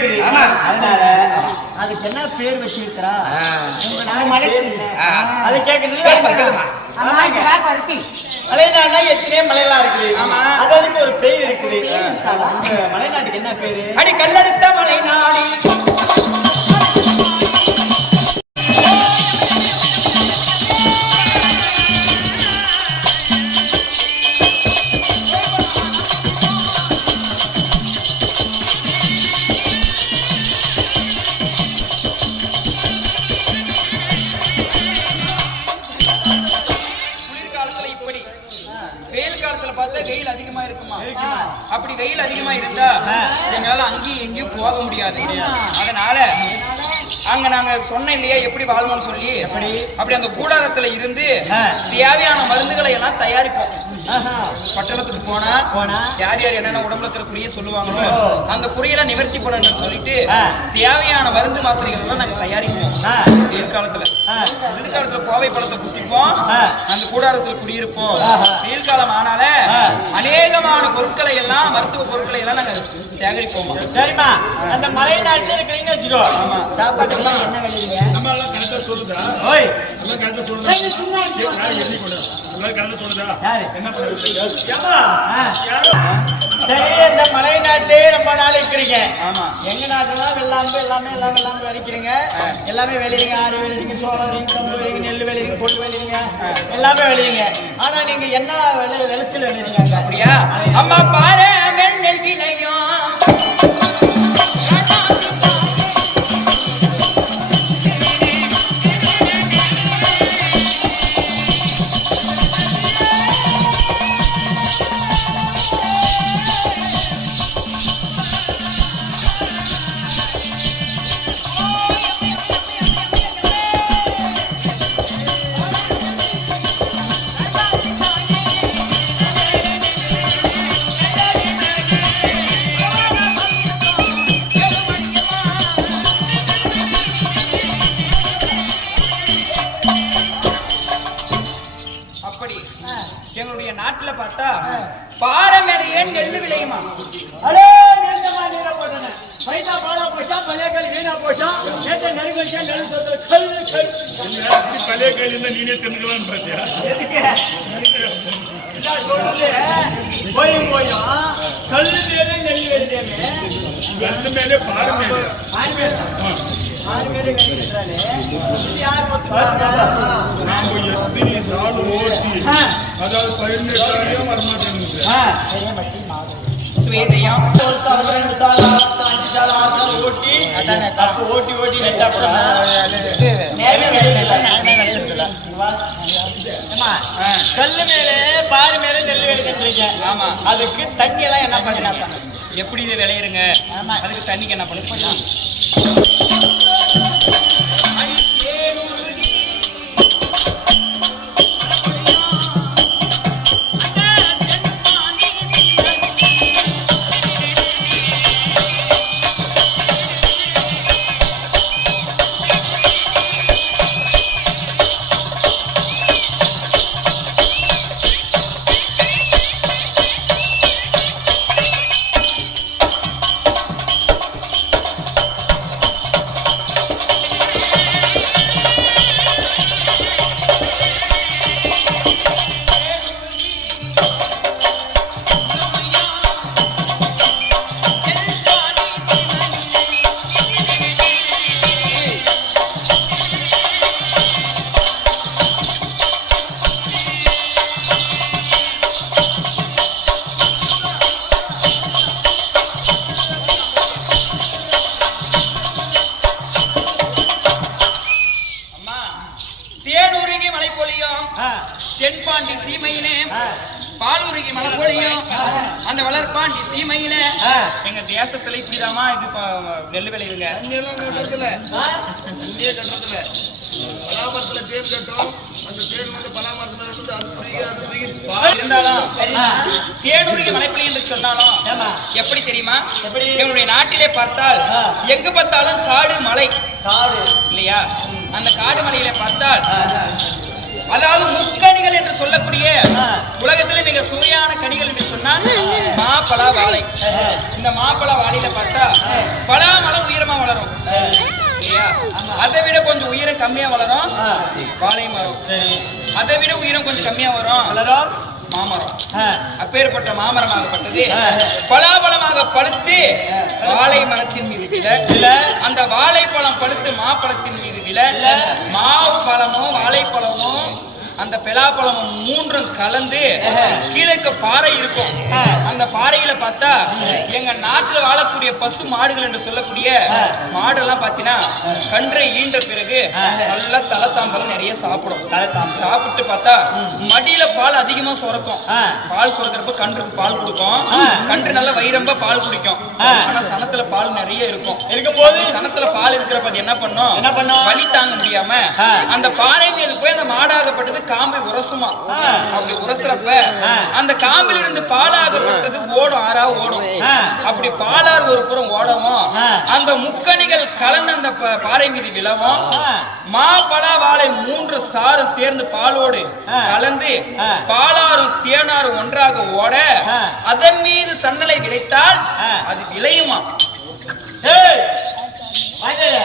இருக்குது. அதனால அதுக்கு என்ன பேர் வச்சிருக்கிறா. அது பருத்தி மலைநாடுனா எத்தனையோ மலைலாம் இருக்குது. ஆமா. அது அதுக்கு ஒரு பேர் இருக்குது. மலைநாட்டுக்கு என்ன பேரு? அடி கல்லெடுத்த அதிகமா இருக்குமா? அப்படி வெயில் அதிகமா இருந்தா எங்களால அங்கேயும் எங்கேயும் போக முடியாது. அதனால அங்க நாங்க சொன்ன இல்லையா எப்படி வாழ்வோம்னு சொல்லி அப்படி அந்த கூடாரத்துல இருந்து. தேவையான மருந்துகளை எல்லாம் தயாரிப்போம். பட்டணத்துக்கு போனா போனா? யார் யார் என்னென்ன உடம்புல இருக்கிற குறிய சொல்லுவாங்களோ. அந்த குறியெல்லாம் நிவர்த்தி பண்ணணும்னு சொல்லிட்டு. தேவையான மருந்து மாத்திரைகள் எல்லாம் நாங்க தயாரிப்போம் ஆ. வெயில் காலத்துல ஆ. வெயில் காலத்துல கோவை பழத்தை புசிப்போம். அந்த கூடாரத்துல குடியிருப்போம். வெயில் காலம் ஆனால ஆ. அநேகமான பொருட்களை எல்லாம் மருத்துவ பொருட்களை எல்லாம் நாங்க சேகரிப்போம்? சரிம்மா. அந்த மலைநாட்டுல இருக்கிறீங்கன்னு வச்சுக்கோ. ஆமா. சாப்பாட்டுக்கெல்லாம் என்ன விளையுங்க நம்ம எல்லாம் கரெக்டா சொல்லுதா? ஓய். எல்லாம் கரெக்டா சொல்லுதா? எண்ணி கொடு எல்லாம் கரெக்டா சொல்லுதா? யாரு? என்ன பண்ணுறது ஆ. சரி இந்த மலைநாட்டிலே ரொம்ப நாள் இருக்கிறீங்க. ஆமா. எங்க நாட்டுல வெள்ளாம்பு எல்லாமே எல்லாம் வெள்ளாம்பு விளைக்கிறீங்க எல்லாமே விளையுங்க ஆடு விளையுங்க கம்பு விளையுங்க நெல் விளையுங்க கொள்ளு விளையுங்க எல்லாமே விளையுங்க ஆனா நீங்க என்ன விளை விளைச்சல் விளையுங்க? அப்படியா? அம்மா பாரு நெல் விளையும். அப்படி. எங்களுடைய நாட்டுல பார்த்தா பாறை மேலேயே நெல் விளையுமா? அடே நேர்ந்தமா நீரை போட்டன. பைசா பாலா போச்சா பழைய கல் வீணா போச்சா? நேற்று நெருங்க வச்சா நெல் கல் கல். பழைய கையில இருந்தா நீனே தெரிஞ்சுக்கலாம்னு பாத்தியா? போயும் கல்லு மேலே நெல் வெடிச்சேன்னு கல்லு மேலே பாரு மேலே. ஆறு ஆறு நாம எத்தனை சாடு ஓட்டி அதாவது பதினெட்டாயிரம் வரமாட்டேங்குது சுவேதையம் ஒரு சால் ரெண்டு சால் சால் அஞ்சு சால் ஆறு சால் ஓட்டி அப்ப ஓட்டி ஓட்டி நெட்டா கூட. கல்லு மேலே பாரு மேலே நெல் வெடிக்கிறீங்க ஆமா. அதுக்கு தண்ணி எல்லாம் என்ன பண்ணுறாங்க எப்படி இது விளையுறங்க. அதுக்கு தண்ணிக்கு என்ன பண்ணுங்க I தென்பாண்டி சீமையிலே. ஆ. பாலூருகி மலை பொழியும் அந்த வளர்ப்பாண்டி சீமையிலே. எங்க தேசத்துல இப்படிதாம்மா இது நெல் விளையுங்க பலாமரத்துல தேன் கட்டும் அந்த தேன் வந்து பலாமரத்துல இருந்து அது இருந்தாலும் ஆ. தேனூருகி மலைப்பொழி என்று சொன்னாலும்? எப்படி தெரியுமா? எப்படி? எங்களுடைய நாட்டிலே பார்த்தால். எங்கு பார்த்தாலும் காடு மலை. காடு. இல்லையா? அந்த காடு மலையில பார்த்தால் அதாவது முக்கணிகள் என்று சொல்லக்கூடிய. உலகத்திலே மிக சுவையான கனிகள் என்று சொன்னால் மாப்பழா வாழை. இந்த மாப்பழா வாழையில பார்த்தா பலா மரம் உயரமா வளரும். அதை விட கொஞ்சம் உயரம் கம்மியா வளரும். வாழை மரம் அதை விட உயரம் கொஞ்சம் கம்மியா வரும். வளரும். மாமரம். அப்பேற்பட்ட மாமரமாகப்பட்டது. பலாபலமாக பழுத்து வாழை மரத்தின் மீது விழ. அந்த வாழைப்பழம் பழுத்து மாப்பழத்தின் மீது விழ விழ. மாவு பழமோ வாழைப்பழமோ அந்த பலாப்பழமும் மூன்றும் கலந்து கீழே இருக்க பாறை இருக்கும். அந்த பாறையில பார்த்தா எங்க நாட்டுல வாழக்கூடிய பசு மாடுகள் என்று சொல்லக்கூடிய. மாடெல்லாம் பாத்தீங்கன்னா கன்றை ஈண்ட பிறகு. நல்லா தலத்தாம்பரம் நிறைய சாப்பிடும். சாப்பிட்டு பார்த்தா மடியில பால் அதிகமா சுரக்கும். பால் சுரக்கிறப்ப கன்றுக்கு பால் கொடுக்கும். கன்று நல்லா வயிறம்ப பால் குடிக்கும். ஆனா சனத்துல பால் நிறைய இருக்கும் இருக்கும்போது சனத்துல பால் இருக்கிறப்ப அது என்ன பண்ணும் என்ன பண்ணும்? வலி தாங்க முடியாம. அந்த பாறை மீது போய் அந்த மாடாகப்பட்டது காம்பை உரசுமா. அப்படி உரசுறப்ப. அந்த காம்பில் இருந்து பாலாகப்பட்டது ஓடும் ஆறா ஓடும். அப்படி பாலாறு ஒரு புறம் ஓடவும் ஆ. அந்த முக்கணிகள் கலந்து அந்த பாறை மீது விழவும். மா பலா வாழை மூன்று சாறு சேர்ந்து பாலோடு. கலந்து ஆ. பாலாறும் தேனாரும் ஒன்றாக ஓட. அதன் மீது சன்னலை கிடைத்தால். அது விளையுமா ஏய் வாத்தியாரே,